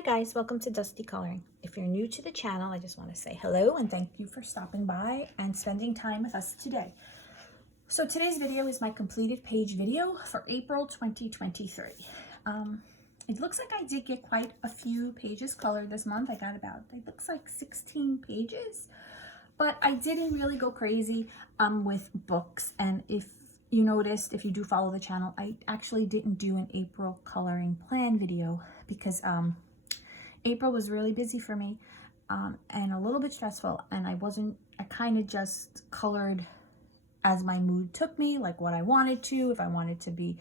Hi guys, welcome to Dusty Coloring. If you're new to the channel, I just want to say hello and thank you for stopping by and spending time with us today. So today's video is my completed page video for April 2023. It looks like I did get quite a few pages colored this month. I got about, it looks like 16 pages, but I didn't really go crazy with books. And if you noticed, if you do follow the channel, I actually didn't do an April coloring plan video because April was really busy for me and a little bit stressful, and I kind of just colored as my mood took me, like what I wanted to, if I wanted to be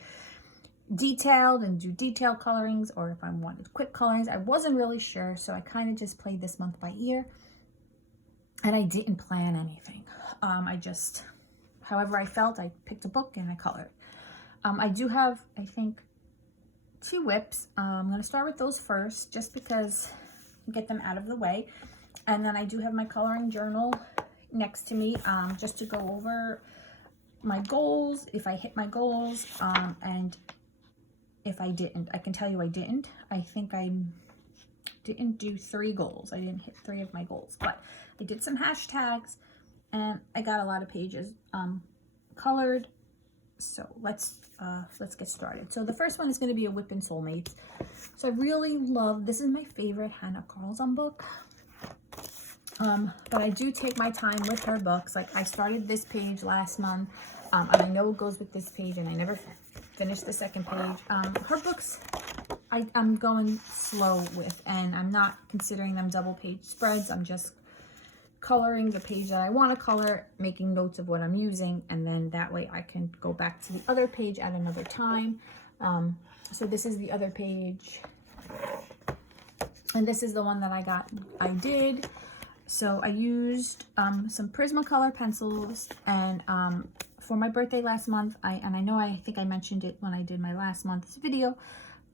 detailed and do detailed colorings, or if I wanted quick colorings. I wasn't really sure, so I kind of just played this month by ear, and I didn't plan anything. However I felt, I picked a book and I colored. I do have, I think, 2 whips. I'm going to start with those first just because get them out of the way, and then I do have my coloring journal next to me just to go over my goals, if I hit my goals, and if I didn't. I can tell you I didn't. I think I didn't do 3 goals. I didn't hit 3 of my goals, but I did some hashtags and I got a lot of pages colored. So let's get started. So the first one is going to be a Whip and Soulmates. So I really love, this is my favorite Hannah Carlson book. But I do take my time with her books. Like, I started this page last month, and I know it goes with this page, and I never finished the second page. Her books I'm going slow with, and I'm not considering them double page spreads. I'm just coloring the page that I want to color, making notes of what I'm using, and then that way I can go back to the other page at another time. So this is the other page, and this is the one that I did. So I used some Prismacolor pencils, and for my birthday last month, I think I mentioned it when I did my last month's video,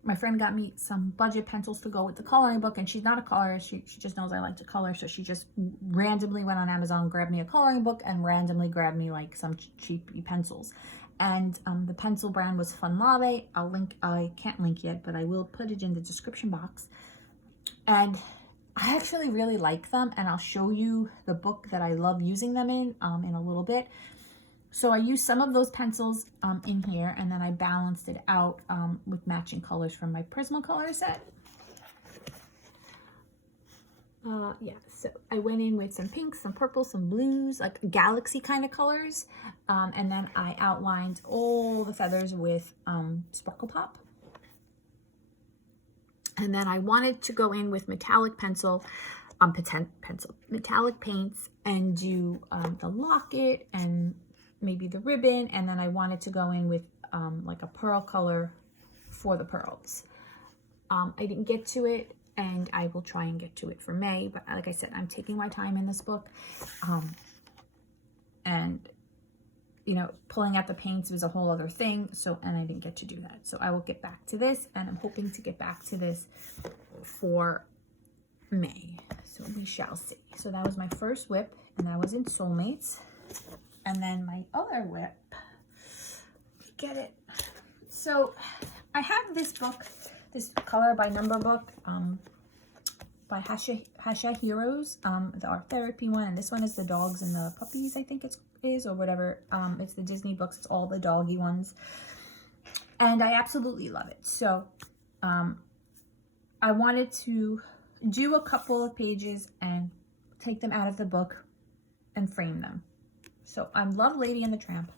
my friend got me some budget pencils to go with the coloring book, and she's not a colorist. She just knows I like to color, so she just randomly went on Amazon, grabbed me a coloring book, and randomly grabbed me like some cheapy pencils. And the pencil brand was Fun Lave. I can't link yet, but I will put it in the description box. And I actually really like them, and I'll show you the book that I love using them in a little bit. So I used some of those pencils in here, and then I balanced it out with matching colors from my Prismacolor set. Yeah, so I went in with some pinks, some purples, some blues, like galaxy kind of colors. And then I outlined all the feathers with Sparkle Pop. And then I wanted to go in with metallic metallic paints and do the locket and maybe the ribbon, and then I wanted to go in with like a pearl color for the pearls. I didn't get to it, and I will try and get to it for May, but like I said, I'm taking my time in this book, and you know, pulling out the paints was a whole other thing, and I didn't get to do that. So I will get back to this, and I'm hoping to get back to this for May, so we shall see. So that was my first whip, and that was in Soulmates. And then my other whip, get it. So I have this book, this color by number book by Hasha Heroes, the art therapy one, and this one is the dogs and the puppies, I think it is, or whatever. It's the Disney books, it's all the doggy ones, and I absolutely love it. So I wanted to do a couple of pages and take them out of the book and frame them. So I love Lady and the Tramp,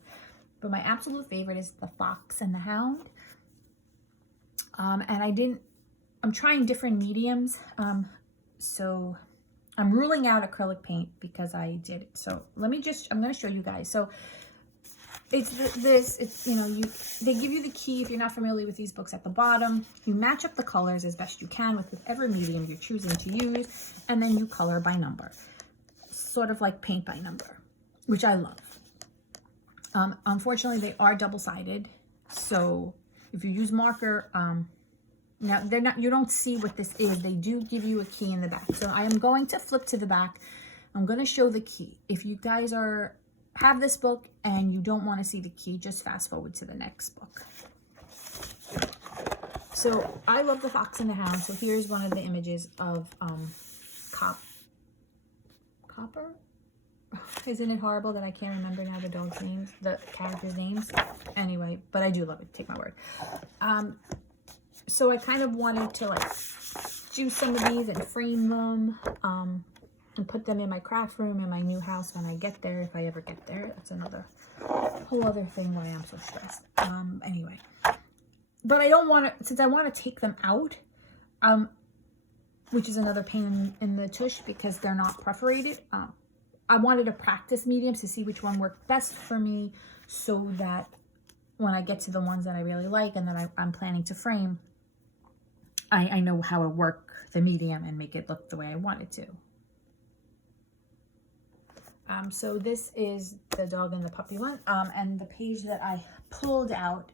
but my absolute favorite is The Fox and the Hound. And I'm trying different mediums. So I'm ruling out acrylic paint because I did it. So I'm going to show you guys. So it's you know, they give you the key if you're not familiar with these books at the bottom. You match up the colors as best you can with whatever medium you're choosing to use, and then you color by number, sort of like paint by number, which I love. Unfortunately, they are double-sided, so if you use marker, now you don't see what this is. They do give you a key in the back. So I am going to flip to the back. I'm going to show the key. If you guys have this book and you don't want to see the key, just fast forward to the next book. So I love the Fox and the Hound. So here's one of the images of Copper. Isn't it horrible that I can't remember now the dog's names, the characters' names? Anyway, but I do love it. Take my word. So I kind of wanted to like do some of these and frame them, and put them in my craft room in my new house when I get there, if I ever get there. That's another whole other thing why I'm so stressed. Anyway, but I don't want to, since I want to take them out, which is another pain in the tush because they're not perforated. I wanted to practice mediums to see which one worked best for me, so that when I get to the ones that I really like and that I'm planning to frame, I know how to work the medium and make it look the way I want it to. So this is the dog and the puppy one, and the page that I pulled out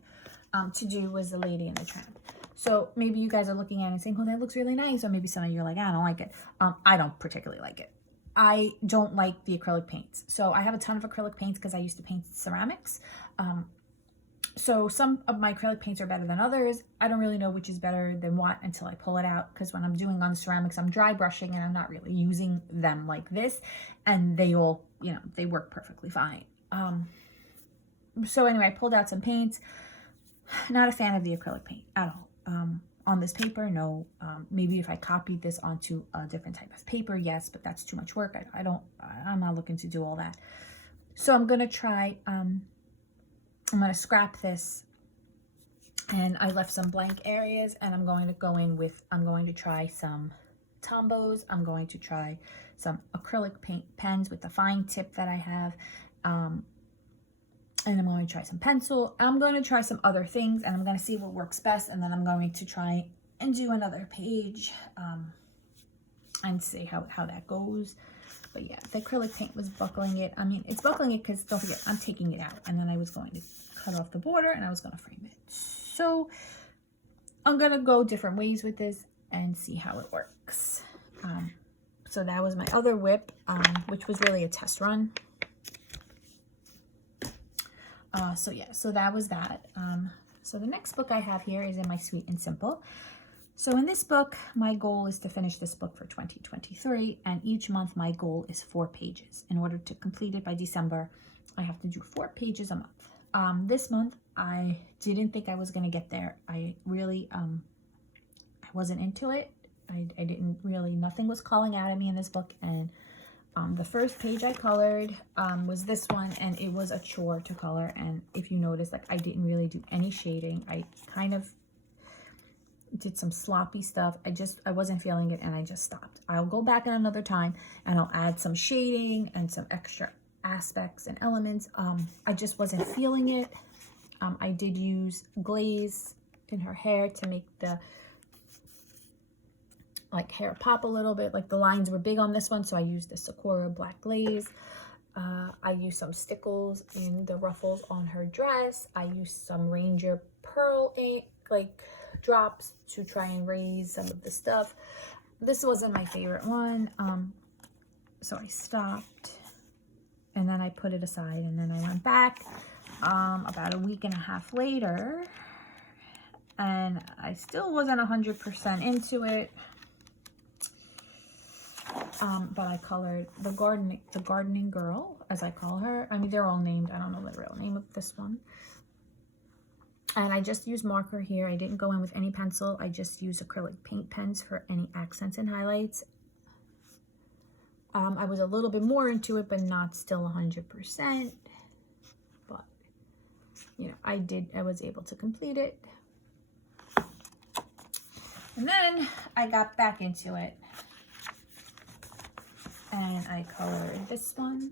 to do was the Lady and the Tramp. So maybe you guys are looking at it and saying, oh, that looks really nice, or maybe some of you are like, I don't like it. I don't particularly like it. I don't like the acrylic paints. So I have a ton of acrylic paints because I used to paint ceramics. So some of my acrylic paints are better than others. I don't really know which is better than what until I pull it out, because when I'm doing on ceramics, I'm dry brushing and I'm not really using them like this, and they all, you know, they work perfectly fine. So anyway, I pulled out some paints. Not a fan of the acrylic paint at all. On this paper, no. Maybe if I copied this onto a different type of paper, yes, but that's too much work. I'm not looking to do all that. So I'm gonna try, I'm gonna scrap this, and I left some blank areas, and I'm going to go in with, I'm going to try some Tombos. I'm going to try some acrylic paint pens with the fine tip that I have. And I'm going to try some pencil. I'm going to try some other things, and I'm going to see what works best. And then I'm going to try and do another page and see how that goes. But yeah, the acrylic paint was buckling it. I mean, it's buckling it because, don't forget, I'm taking it out. And then I was going to cut off the border, and I was going to frame it. So I'm going to go different ways with this and see how it works. So that was my other whip, which was really a test run. So yeah, so that was that. So the next book I have here is in my Sweet and Simple. So in this book, my goal is to finish this book for 2023, and each month my goal is 4 pages. In order to complete it by December, I have to do 4 pages a month. This month, I didn't think I was going to get there. I really, I wasn't into it. I didn't really, nothing was calling out at me in this book, and the first page I colored was this one, and it was a chore to color. And if you notice, like, I didn't really do any shading. I kind of did some sloppy stuff. I wasn't feeling it, and I just stopped. I'll go back at another time, and I'll add some shading and some extra aspects and elements. I just wasn't feeling it. I did use glaze in her hair to make the like hair pop a little bit. Like the lines were big on this one, so I used the Sakura black glaze. I used some stickles in the ruffles on her dress. I used some Ranger Pearl ink, like drops, to try and raise some of the stuff. This wasn't my favorite one, so I stopped, and then I put it aside, and then I went back about a week and a half later, and I still wasn't 100% into it. But I colored the gardening girl, as I call her. I mean, they're all named. I don't know the real name of this one. And I just used marker here. I didn't go in with any pencil. I just used acrylic paint pens for any accents and highlights. I was a little bit more into it, but not still 100%. But, you know, I was able to complete it. And then I got back into it, and I colored this one.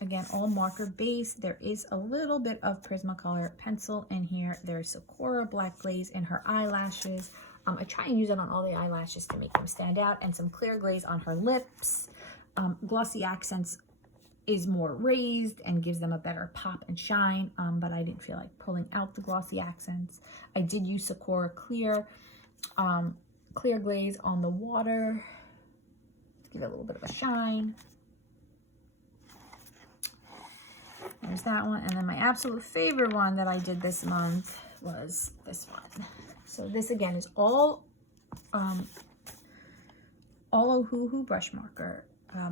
Again, all marker based. There is a little bit of Prismacolor pencil in here. There's Sakura black glaze in her eyelashes. I try and use it on all the eyelashes to make them stand out, and some clear glaze on her lips. Glossy Accents is more raised and gives them a better pop and shine, but I didn't feel like pulling out the Glossy Accents. I did use Sakura clear glaze on the water to give it a little bit of a shine. There's that one. And then my absolute favorite one that I did this month was this one. So this again is all Ohuhu brush marker.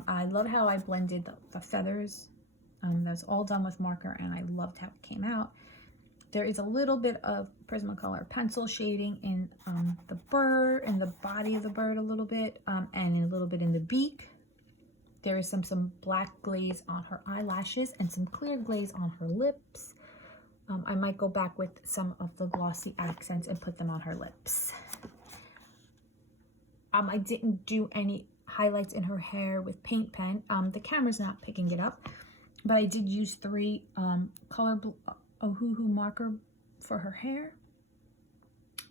I love how I blended the feathers. That was all done with marker, and I loved how it came out. There is a little bit of Prismacolor pencil shading in the bird, in the body of the bird a little bit, and a little bit in the beak. There is some black glaze on her eyelashes and some clear glaze on her lips. I might go back with some of the glossy accents and put them on her lips. I didn't do any highlights in her hair with paint pen. The camera's not picking it up, but I did use 3 color Ohuhu marker for her hair.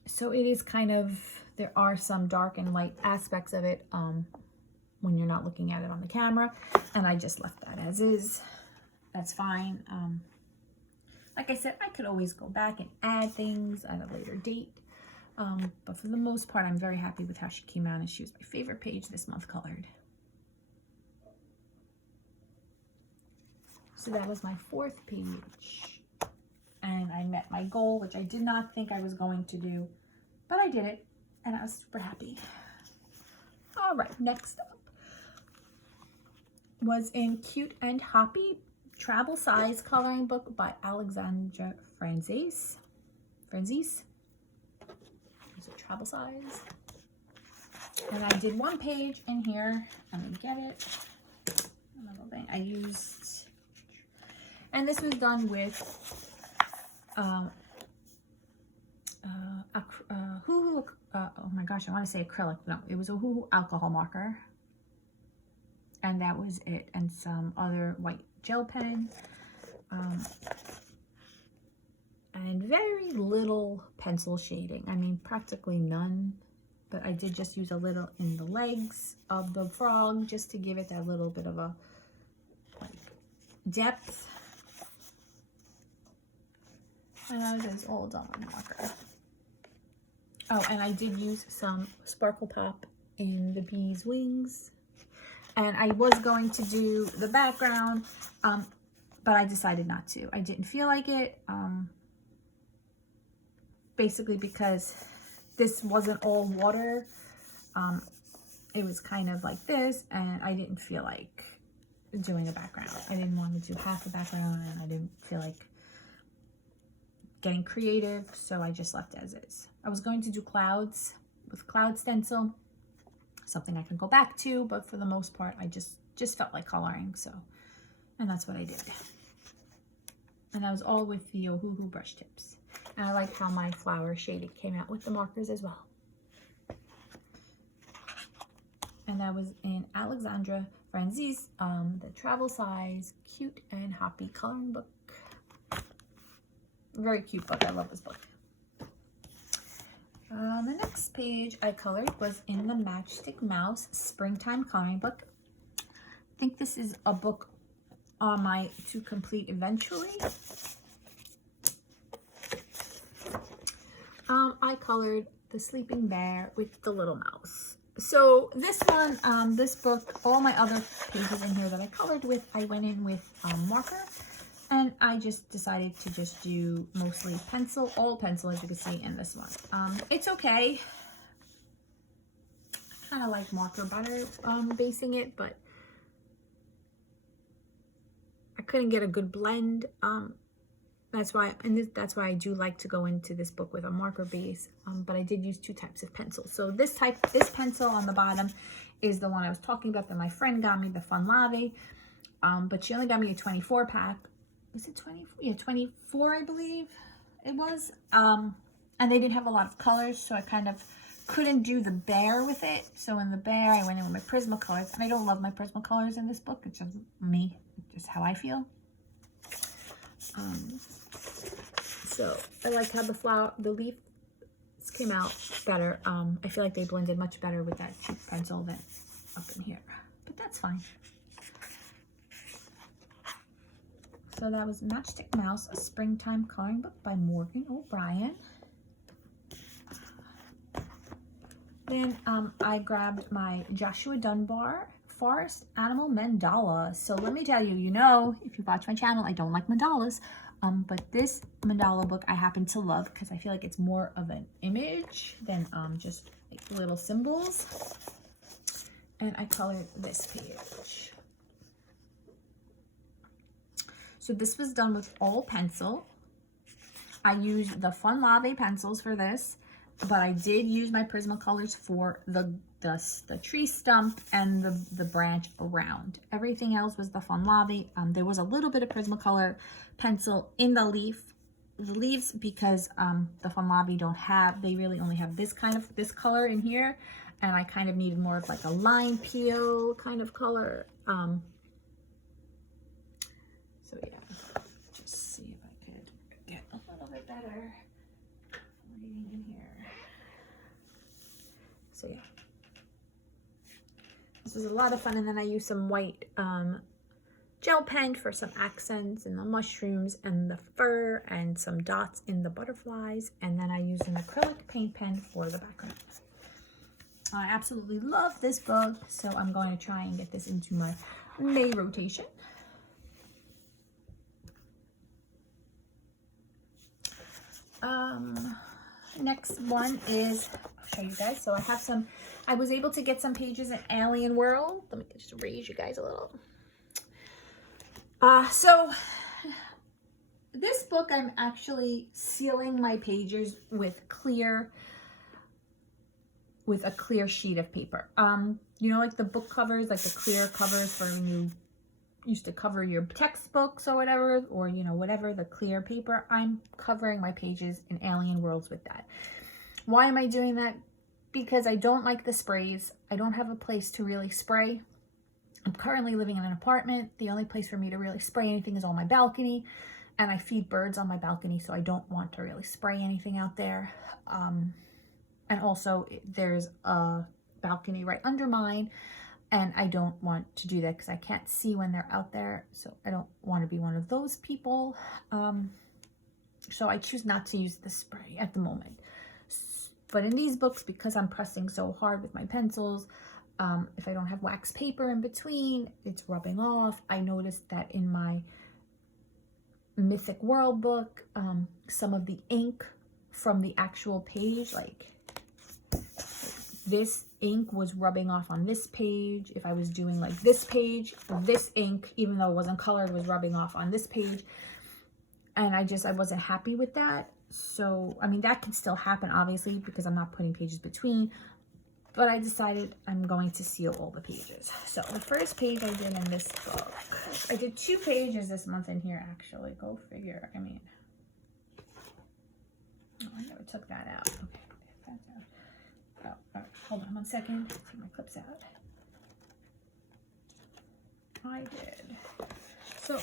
So it is kind of, there are some dark and light aspects of it when you're not looking at it on the camera, and I just left that as is. That's fine. Like I said, I could always go back and add things at a later date. But for the most part, I'm very happy with how she came out, and she was my favorite page this month colored. So that was my 4th page. And I met my goal, which I did not think I was going to do, but I did it, and I was super happy. All right, next up was in Cute and Hoppy Travel Size Coloring Book by Alexandra Franzese. It's a travel size. And I did 1 page in here. Let me get it. Another thing I used. And this was done with oh my gosh, I want to say acrylic. No, it was a Ohuhu alcohol marker. And that was it. And some other white gel pen. And very little pencil shading. I mean, practically none. But I did just use a little in the legs of the frog just to give it that little bit of a like depth. And that was all done with marker. Oh, and I did use some Sparkle Pop in the bee's wings. And I was going to do the background, but I decided not to. I didn't feel like it, basically because this wasn't all water. It was kind of like this, and I didn't feel like doing a background. I didn't want to do half a background, and I didn't feel like getting creative, so I just left as is. I was going to do clouds with cloud stencil, something I can go back to, but for the most part, I just felt like coloring, so, and that's what I did. And that was all with the Ohuhu brush tips. And I like how my flower shading came out with the markers as well. And that was in Alexandra Franzese, the travel size Cute and Hoppy coloring book. Very cute book. I love this book. The next page I colored was in the Matchstick Mouse Springtime Coloring Book. I think this is a book on my to complete eventually. I colored the sleeping bear with the little mouse. So this one, this book, all my other pages in here that I colored with, I went in with marker. And I just decided to just do mostly pencil, all pencil as you can see in this one. It's okay. I kind of like marker better basing it, but I couldn't get a good blend. That's why I do like to go into this book with a marker base. But I did use 2 types of pencil. So this pencil on the bottom is the one I was talking about that my friend got me, the Fun Lave. But she only got me a 24 pack. Was it 24? Yeah, 24, I believe it was. And they didn't have a lot of colors, so I kind of couldn't do the bear with it. So in the bear, I went in with my Prismacolors. And I don't love my Prismacolors in this book. It's just me. It's just how I feel. So I like how the leaves came out better. I feel like they blended much better with that cheap pencil than up in here. But that's fine. So that was Matchstick Mouse, a Springtime Coloring Book by Morgan O'Brien. Then I grabbed my Joshua Dunbar Forest Animal Mandala. So let me tell you, if you watch my channel, I don't like mandalas. But this mandala book I happen to love because I feel like it's more of an image than just like little symbols. And I colored this page. So this was done with all pencil. I used the Fun Lave pencils for this, but I did use my Prismacolors for the tree stump and the branch around. Everything else was the Fun Lave. There was a little bit of Prismacolor pencil in the leaves because the Fun Lave they really only have this color in here, and I kind of needed more of like a lime peel kind of color. So yeah, just see if I could get a little bit better lighting in here. So yeah, this was a lot of fun. And then I used some white gel pen for some accents and the mushrooms and the fur and some dots in the butterflies. And then I used an acrylic paint pen for the background. I absolutely love this book, so I'm going to try and get this into my May rotation. Next one is, I'll show you guys. So I was able to get some pages in Alien World. Let me just raise you guys a little. So this book, I'm actually sealing my pages with a clear sheet of paper. You know, like the book covers, like the clear covers for when you used to cover your textbooks or whatever, or you know, whatever, the clear paper. I'm covering my pages in Alien Worlds with that. Why am I doing that? Because I don't like the sprays. I don't have a place to really spray. I'm currently living in an apartment. The only place for me to really spray anything is on my balcony, and I feed birds on my balcony, so I don't want to really spray anything out there. And also there's a balcony right under mine, and I don't want to do that because I can't see when they're out there. So I don't want to be one of those people. So I choose not to use the spray at the moment. But in these books, because I'm pressing so hard with my pencils, if I don't have wax paper in between, it's rubbing off. I noticed that in my Mythic World book, some of the ink from the actual page, like this ink was rubbing off on this page. If I was doing like this page, this ink, even though it wasn't colored, was rubbing off on this page. And I wasn't happy with that. So, I mean, that can still happen, obviously, because I'm not putting pages between. But I decided I'm going to seal all the pages. So, the first page I did in this book, I did 2 pages this month in here, actually. Go figure. I mean, oh, I never took that out. Okay, that's out. Oh, all right. Hold on 1 second. Take my clips out. I did. So,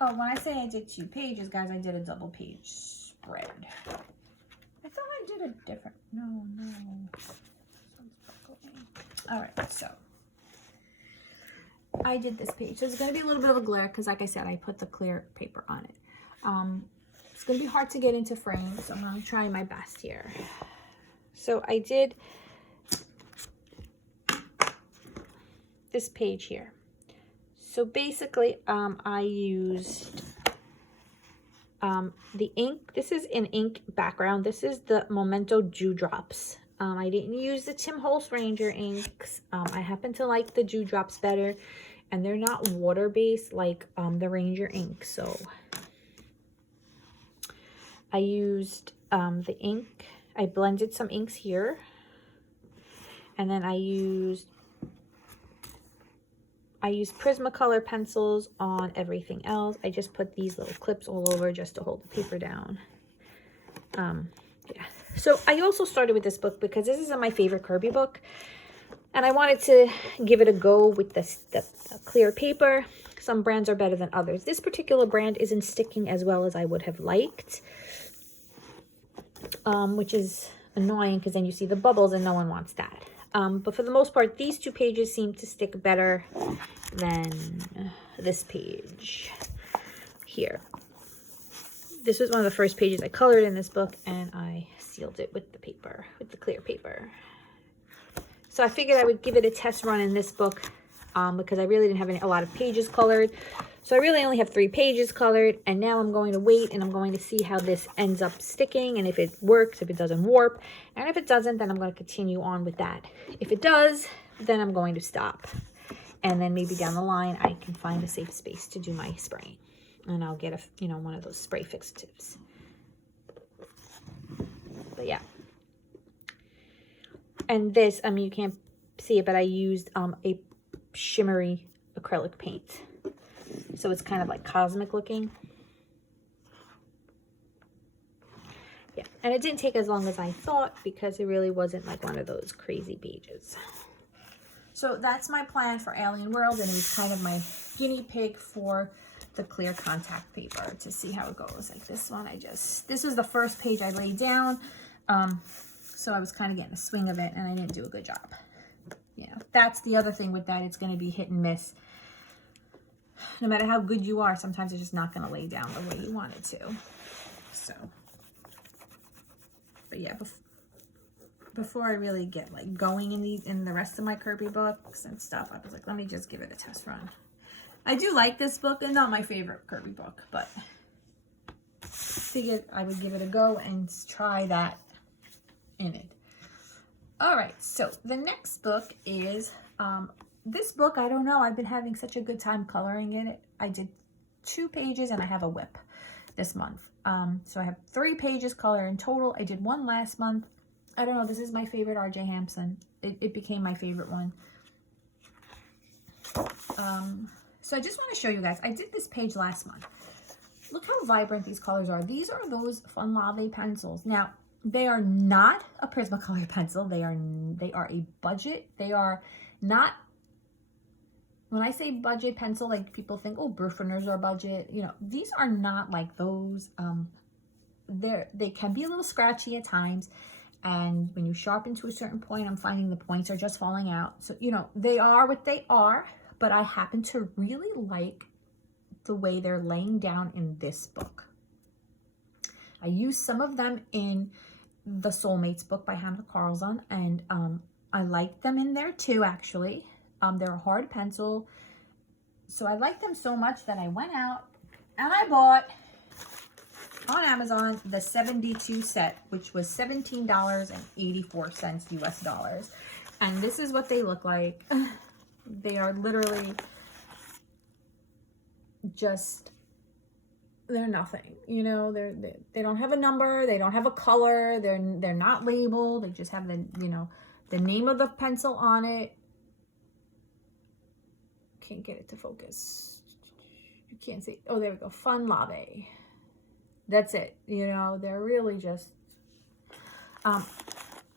oh, when I say I did 2 pages, guys, I did a double page spread. I thought I did a different, no. All right, so I did this page. So it's going to be a little bit of a glare because, like I said, I put the clear paper on it. It's going to be hard to get into frame, so I'm going to try my best here. So I did this page here. So basically, I used the ink. This is an ink background. This is the Memento Dewdrops. I didn't use the Tim Holtz Ranger inks. I happen to like the Dewdrops better, and they're not water-based like the Ranger ink. So I used the ink. I blended some inks here, and then I used Prismacolor pencils on everything else. I just put these little clips all over just to hold the paper down. Yeah. So I also started with this book because this is my favorite Kirby book, and I wanted to give it a go with the clear paper. Some brands are better than others. This particular brand isn't sticking as well as I would have liked, which is annoying because then you see the bubbles and no one wants that. But for the most part, these 2 pages seem to stick better than this page here. This was one of the first pages I colored in this book, and I sealed it with the paper, with the clear paper. So I figured I would give it a test run in this book because I really didn't have a lot of pages colored. So I really only have 3 pages colored, and now I'm going to wait and I'm going to see how this ends up sticking and if it works, if it doesn't warp. And if it doesn't, then I'm going to continue on with that. If it does, then I'm going to stop. And then maybe down the line, I can find a safe space to do my spraying. And I'll get one of those spray fixatives. But yeah. And this, I mean, you can't see it, but I used a shimmery acrylic paint. So it's kind of like cosmic looking. Yeah, and it didn't take as long as I thought because it really wasn't like one of those crazy pages. So that's my plan for Alien World, and it was kind of my guinea pig for the clear contact paper to see how it goes. Like this one, this was the first page I laid down. So I was kind of getting the swing of it, and I didn't do a good job. You know, that's the other thing with that. It's going to be hit and miss. No matter how good you are, sometimes it's just not going to lay down the way you want it to. So, but yeah, before I really get like going in the rest of my Kirby books and stuff, I was like, let me just give it a test run. I do like this book, and not my favorite Kirby book, but figured I would give it a go and try that in it. All right, so the next book is this book. I don't know, I've been having such a good time coloring it. I did 2 pages and I have a whip this month. So I have 3 pages color in total. I did 1 last month. I don't know, this is my favorite R.J. Hampson. It became my favorite one. So I just want to show you guys, I did this page last month. Look how vibrant these colors are. These are those Fun Lave pencils. Now, they are not a Prismacolor pencil. They are a budget. They are not, when I say budget pencil, like people think, oh, Brufiners are budget. You know, these are not like those. They can be a little scratchy at times. And when you sharpen to a certain point, I'm finding the points are just falling out. So, you know, they are what they are, but I happen to really like the way they're laying down in this book. I used some of them in the Soulmates book by Hannah Carlson, and I like them in there too, actually. They're a hard pencil, so I like them so much that I went out and I bought on Amazon the 72 set, which was $17.84 US dollars. And this is what they look like. They are literally just, they're nothing, you know. They don't have a number, they don't have a color, they're not labeled. They just have the, you know, the name of the pencil on it. Can't get it to focus. You can't see. Oh, there we go. Fun Lave. That's it. You know, they're really just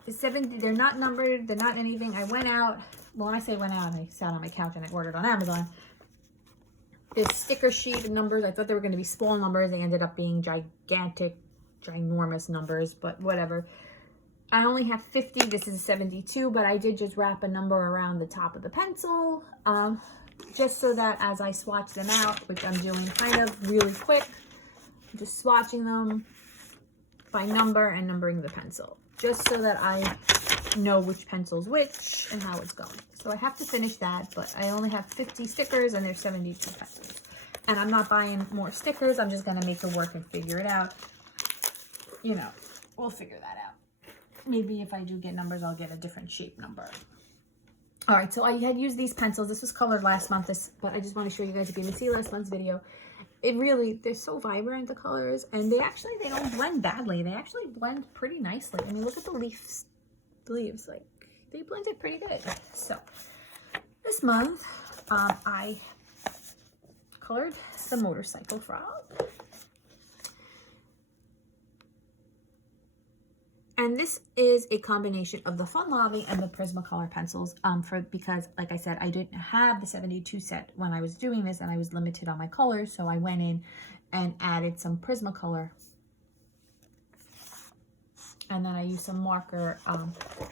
70. They're not numbered. They're not anything. I went out. Well, when I say went out, I sat on my couch and I ordered on Amazon this sticker sheet of numbers. I thought they were going to be small numbers. They ended up being gigantic, ginormous numbers, but whatever. I only have 50. This is 72, but I did just wrap a number around the top of the pencil, just so that as I swatch them out, which I'm doing kind of really quick, I'm just swatching them by number and numbering the pencil, just so that I know which pencil's which and how it's going. So I have to finish that, but I only have 50 stickers and there's 72 pencils. And I'm not buying more stickers. I'm just going to make it work and figure it out. You know, we'll figure that out. Maybe if I do get numbers, I'll get a different shape number. All right, so I had used these pencils. This was colored last month, but I just want to show you guys if you didn't see last month's video. It really, they're so vibrant, the colors, and they don't blend badly. They actually blend pretty nicely. I mean, look at the leaves, like, they blended pretty good. So this month, I colored the motorcycle frog. And this is a combination of the Fun Lave and the Prismacolor pencils, because, like I said, I didn't have the 72 set when I was doing this, and I was limited on my colors, so I went in and added some Prismacolor. And then I used some marker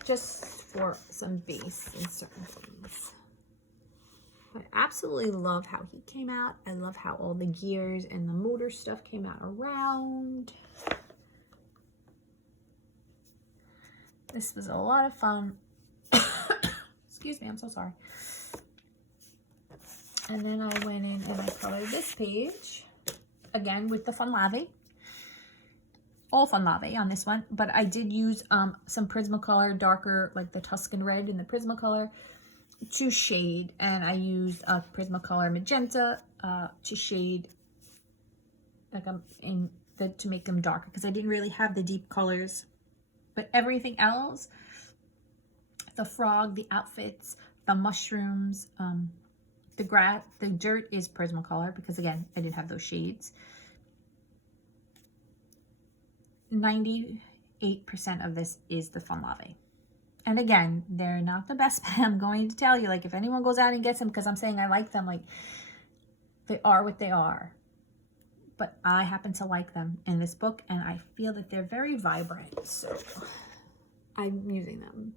just for some base in certain things. I absolutely love how he came out. I love how all the gears and the motor stuff came out around. This was a lot of fun. Excuse me, I'm so sorry. And then I went in and I colored this page, again with the Fun Lave. All Fun Lave on this one, but I did use some Prismacolor, darker, like the Tuscan red in the Prismacolor to shade, and I used a Prismacolor magenta to shade, like to make them darker, because I didn't really have the deep colors. But everything else, the frog, the outfits, the mushrooms, the dirt is Prismacolor, because again, I didn't have those shades. 98% of this is the Fun Lave. And again, they're not the best, but I'm going to tell you, like, if anyone goes out and gets them, because I'm saying I like them, like, they are what they are. But I happen to like them in this book, and I feel that they're very vibrant, so I'm using them.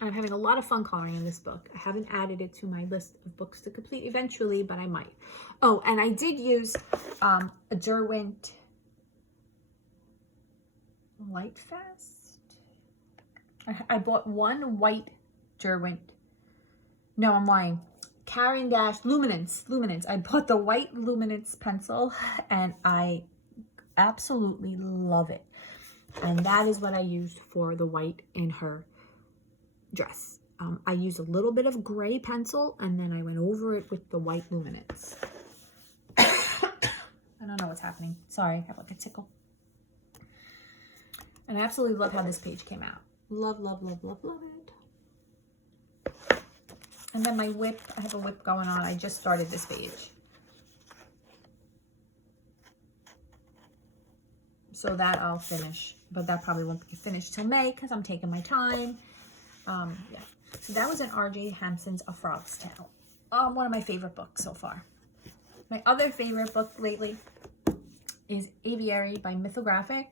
I'm having a lot of fun coloring in this book. I haven't added it to my list of books to complete eventually, but I might. Oh, and I did use a Derwent Light Fast. I bought one white Derwent. No, I'm lying. Caran d'Ache Luminance. I bought the white Luminance pencil, and I absolutely love it. And that is what I used for the white in her dress. I used a little bit of gray pencil, and then I went over it with the white Luminance. I don't know what's happening. Sorry, I have like a tickle. And I absolutely love how this page came out. Love, love, love, love, love it. And then my whip, I have a whip going on. I just started this page. So that I'll finish, but that probably won't be finished till May because I'm taking my time. Yeah. So that was an R.J. Hampson's A Frog's Tale. One of my favorite books so far. My other favorite book lately is Aviary by Mythographic.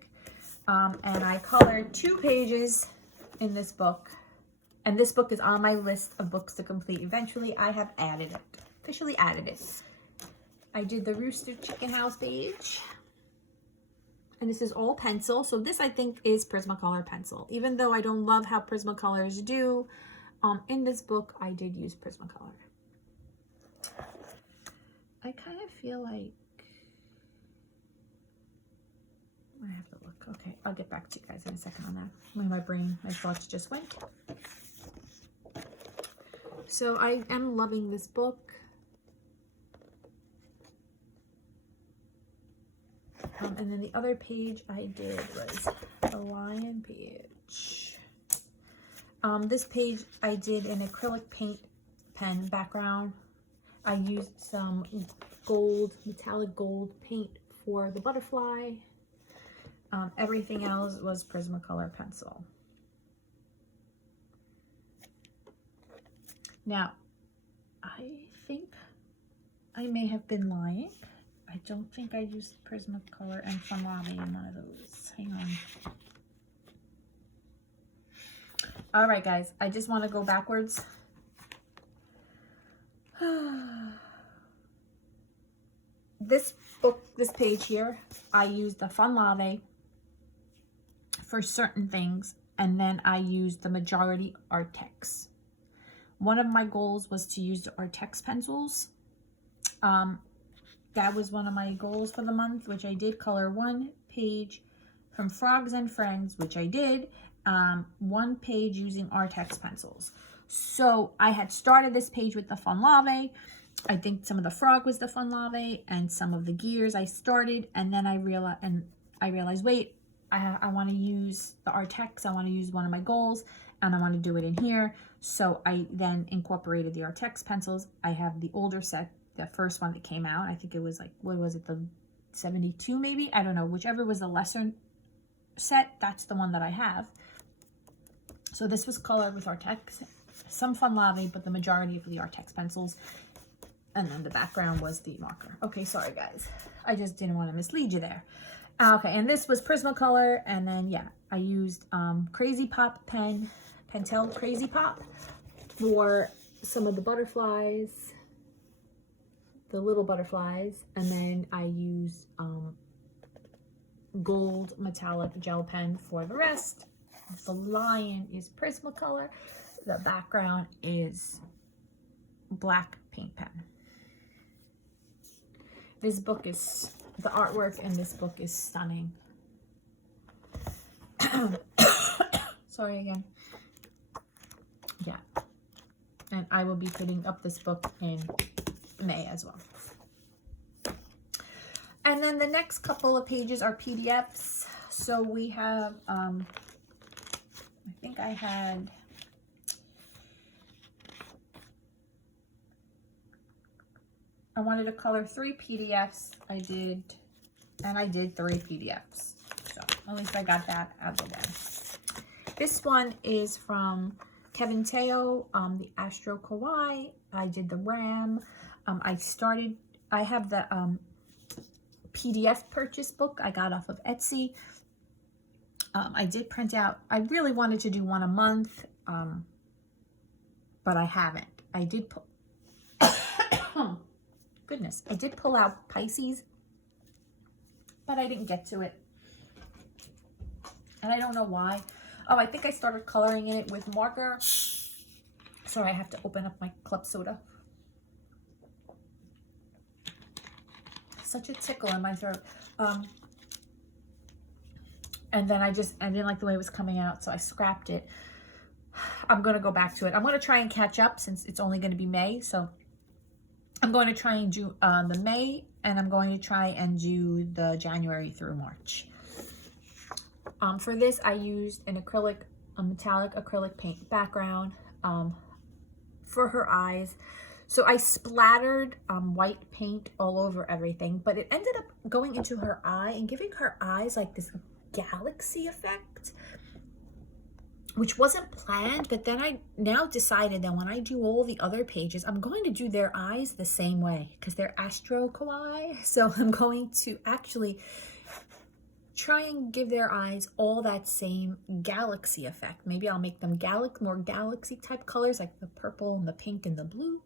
And I colored 2 pages in this book. And this book is on my list of books to complete. Eventually, I have added it. Officially added it. I did the Rooster Chicken House page. And this is all pencil. So this, I think, is Prismacolor pencil. Even though I don't love how Prismacolors do, in this book, I did use Prismacolor. I kind of feel like... I have to look. Okay, I'll get back to you guys in a second on that. Where my thoughts just went. So I am loving this book. And then the other page I did was the lion page. This page I did an acrylic paint pen background. I used some gold, metallic gold paint for the butterfly. Everything else was Prismacolor pencil. Now, I think I may have been lying. I don't think I used Prismacolor and Fun Lave in one of those. Hang on. All right, guys. I just want to go backwards. This book, this page here, I used the Fun Lave for certain things, and then I used the majority Artex. One of my goals was to use the Artex pencils. That was one of my goals for the month, which I did. Color 1 page from Frogs and Friends, which I did. 1 page using Artex pencils. So I had started this page with the Fun Lave. I think some of the frog was the Fun Lave, and some of the gears I started, and then I realized, wait, I want to use the Artex. I want to use one of my goals, and I want to do it in here. So I then incorporated the Artex pencils. I have the older set, the first one that came out. I think it was like, what was it, the 72 maybe? I don't know. Whichever was the lesser set, that's the one that I have. So this was colored with Artex. Some Fun Lave, but the majority of the Artex pencils. And then the background was the marker. Okay, sorry guys. I just didn't want to mislead you there. Okay, and this was Prismacolor. And then, yeah, I used Crazy Pop pen, Pentel Crazy Pop for some of the butterflies, the little butterflies. And then I used gold metallic gel pen for the rest. The lion is Prismacolor. The background is black paint pen. This book is, the artwork in this book is stunning. Sorry again. Yeah. And I will be putting up this book in May as well. And then the next couple of pages are PDFs. So we have, I think I had, I wanted to color 3 PDFs. I did 3 PDFs. So at least I got that out of the way. This one is from Kevin Teo, the Astro Kawaii. I did the RAM. I have the PDF purchase book I got off of Etsy. I did print out, I really wanted to do one a month, but I haven't. I did pull, goodness, I did pull out Pisces, but I didn't get to it. And I don't know why. Oh, I think I started coloring in it with marker. Sorry, I have to open up my club soda. Such a tickle in my throat. And then I didn't like the way it was coming out, so I scrapped it. I'm going to go back to it. I'm going to try and catch up since it's only going to be May. So I'm going to try and do the May, and I'm going to try and do the January through March. For this, I used an acrylic, a metallic acrylic paint background for her eyes. So I splattered white paint all over everything, but it ended up going into her eye and giving her eyes like this galaxy effect, which wasn't planned. But then I now decided that when I do all the other pages, I'm going to do their eyes the same way because they're Astro Kawaii. So I'm going to actually try and give their eyes all that same galaxy effect. Maybe I'll make them more galaxy type colors like the purple and the pink and the blue,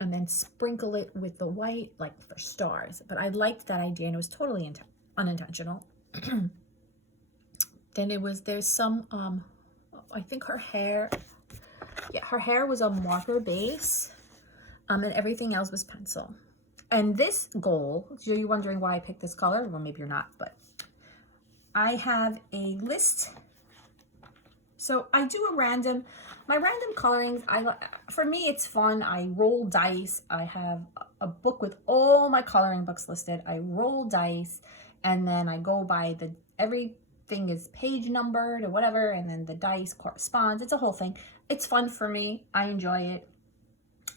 and then sprinkle it with the white like for stars. But I liked that idea, and it was totally unintentional. Then there's some, I think her hair was a marker base, and everything else was pencil. And this goal, so you're wondering why I picked this color? Well, maybe you're not, but I have a list. So I do my random colorings. For me, it's fun. I roll dice. I have a book with all my coloring books listed. I roll dice, and then I go by everything is page numbered or whatever, and then the dice corresponds. It's a whole thing. It's fun for me. I enjoy it.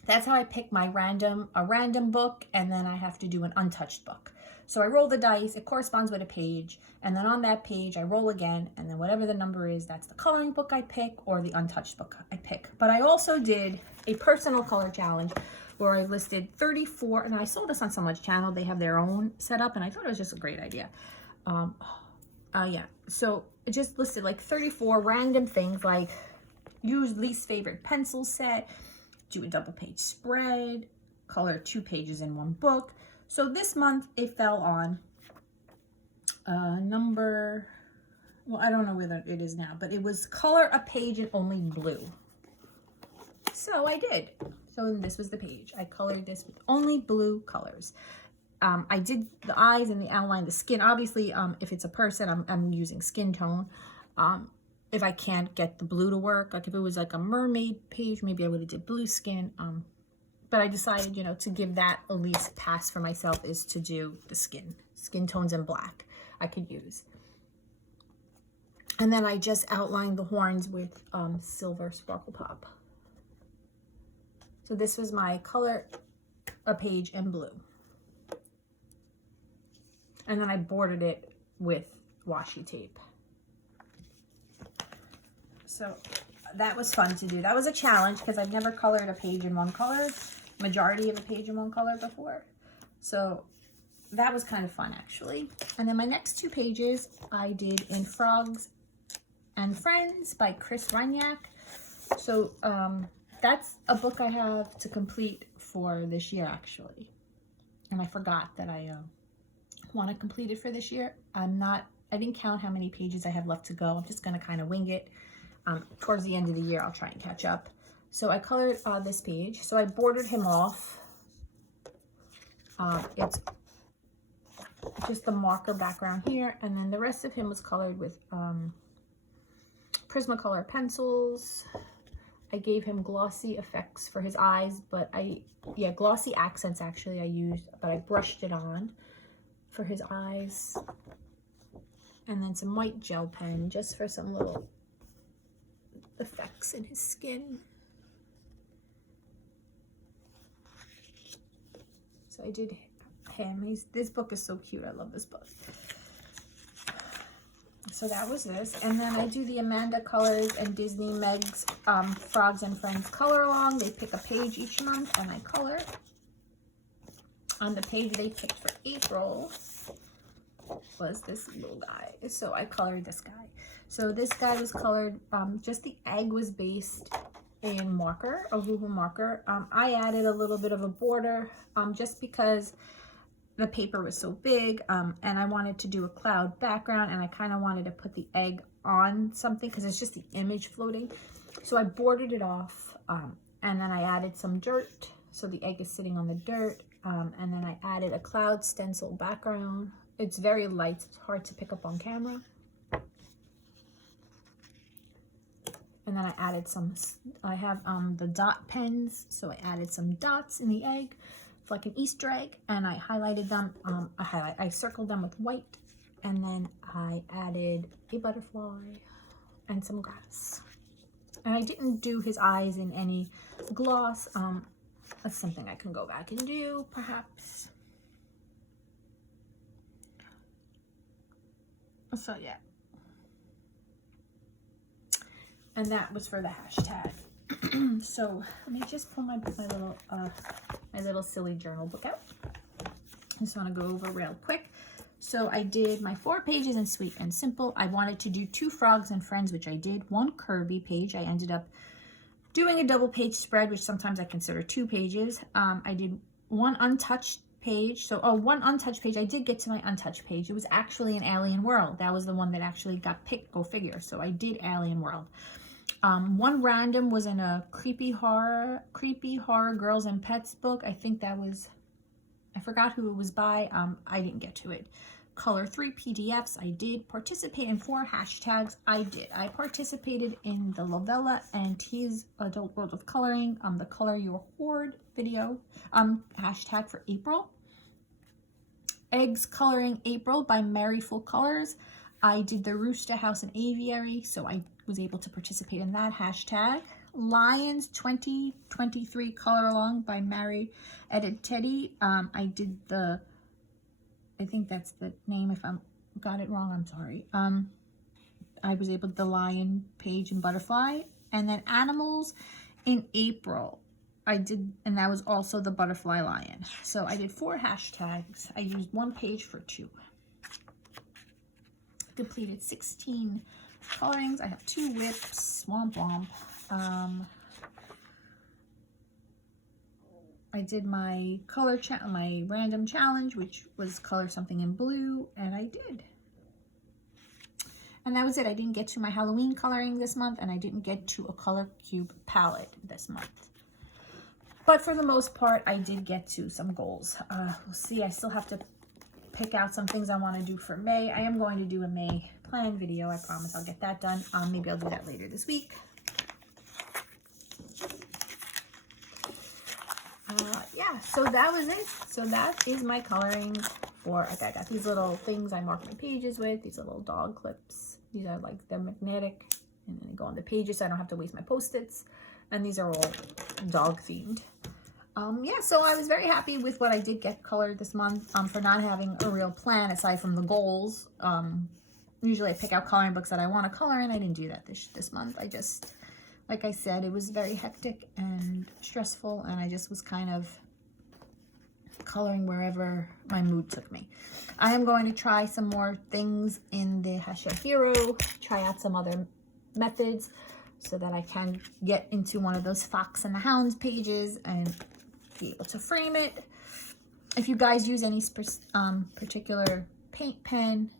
That's how I pick a random book, and then I have to do an untouched book. So I roll the dice, it corresponds with a page, and then on that page I roll again, and then whatever the number is, that's the coloring book I pick or the untouched book I pick. But I also did a personal color challenge where I listed 34, and I saw this on someone's channel. They have their own setup, and I thought it was just a great idea. Yeah, so it just listed like 34 random things, like use least favorite pencil set, do a double page spread, color 2 pages in one book. So this month it fell on number, well, I don't know whether it is now, but it was color a page in only blue. So I did. So this was the page. I colored this with only blue colors. I did the eyes and the outline, the skin. Obviously, if it's a person, I'm using skin tone. If I can't get the blue to work, like if it was like a mermaid page, maybe I would have did blue skin. But I decided, to give that at least pass for myself is to do the skin tones in black I could use. And then I just outlined the horns with silver sparkle pop. So this was my color a page in blue. And then I bordered it with washi tape. So that was fun to do. That was a challenge because I've never colored a page in one color, majority of a page in one color before. So that was kind of fun actually. And then my next 2 pages I did in Frogs and Friends by Chris Reinyak. So that's a book I have to complete for this year actually. And I forgot that I want to complete it for this year. I didn't count how many pages I have left to go. I'm just going to kind of wing it. Towards the end of the year, I'll try and catch up. So I colored this page. So I bordered him off. It's just the marker background here, and then the rest of him was colored with Prismacolor pencils. I gave him glossy effects for his eyes, but glossy accents actually I used, but I brushed it on for his eyes. And then some white gel pen just for some little effects in his skin. So I did him. This book is so cute. I love this book. So that was this. And then I do the Amanda Colors and Disney Meg's Frogs and Friends color along. They pick a page each month and I color. On the page they picked for April was this little guy. So I colored this guy. So this guy was colored, just the egg was based in marker, a Woohoo marker. I added a little bit of a border just because the paper was so big, and I wanted to do a cloud background, and I kind of wanted to put the egg on something because it's just the image floating. So I bordered it off, and then I added some dirt. So the egg is sitting on the dirt, and then I added a cloud stencil background. It's very light, it's hard to pick up on camera. And then I added some, I have the dot pens, so I added some dots in the egg, like an Easter egg, and I highlighted them. I circled them with white, and then I added a butterfly and some grass. And I didn't do his eyes in any gloss. That's something I can go back and do, perhaps. So yeah. And that was for the hashtag. So let me just pull my little silly journal book out. I just want to go over real quick. So I did my 4 pages in Sweet and Simple. I wanted to do 2 Frogs and Friends, which I did. 1 curvy page. I ended up doing a double page spread, which sometimes I consider 2 pages. I did 1 untouched page. So, 1 untouched page. I did get to my untouched page. It was actually an Alien World. That was the one that actually got picked. Go figure. So I did Alien World. 1 random was in a creepy horror girls and pets book. I think that was, I forgot who it was by. I didn't get to it. Color 3 PDFs. I did participate in 4 hashtags. I participated in the Lovella and his Adult World of Coloring, the Color Your Hoard video, hashtag for April. Eggs Coloring April by Maryful Colors. I did the Rooster House and Aviary, so I was able to participate in that hashtag. Lions 2023 Color Along by Mary Edit Teddy. I did the, I think that's the name. If I got it wrong, I'm sorry. I was able to the lion page and butterfly. And then animals in April. I did, and that was also the butterfly lion. So I did 4 hashtags. I used 1 page for 2. Completed 16 colorings. I have 2 whips. Womp womp. I did my my random challenge, which was color something in blue, and I did. And that was it. I didn't get to my Halloween coloring this month, and I didn't get to a color cube palette this month. But for the most part, I did get to some goals. We'll see. I still have to pick out some things I want to do for May. I am going to do a May plan video. I promise I'll get that done. Maybe I'll do that later this week. Yeah, so that was it. So that is my coloring for, I got these little things I mark my pages with, these little dog clips. These are like, they're magnetic, and then they go on the pages so I don't have to waste my Post-its. And these are all dog themed. Yeah, so I was very happy with what I did get colored this month, for not having a real plan aside from the goals. Usually I pick out coloring books that I want to color, and I didn't do that this month. I just, like I said, it was very hectic and stressful, and I just was kind of coloring wherever my mood took me. I am going to try some more things in the Hashtag Hero, try out some other methods so that I can get into one of those Fox and the Hounds pages and be able to frame it. If you guys use any particular paint pen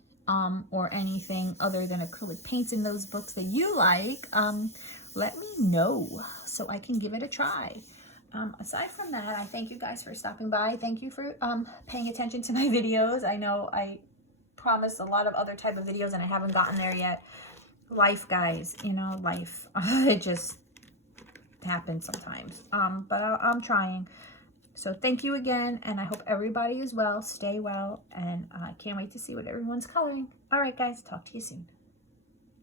or anything other than acrylic paints in those books that you like, let me know so I can give it a try. Aside from that, I thank you guys for stopping by. Thank you for paying attention to my videos. I know I promised a lot of other type of videos and I haven't gotten there yet. Life, guys, you know, life. It just happens sometimes. But I'm trying. So thank you again, and I hope everybody is well. Stay well, and I can't wait to see what everyone's coloring. All right, guys, talk to you soon.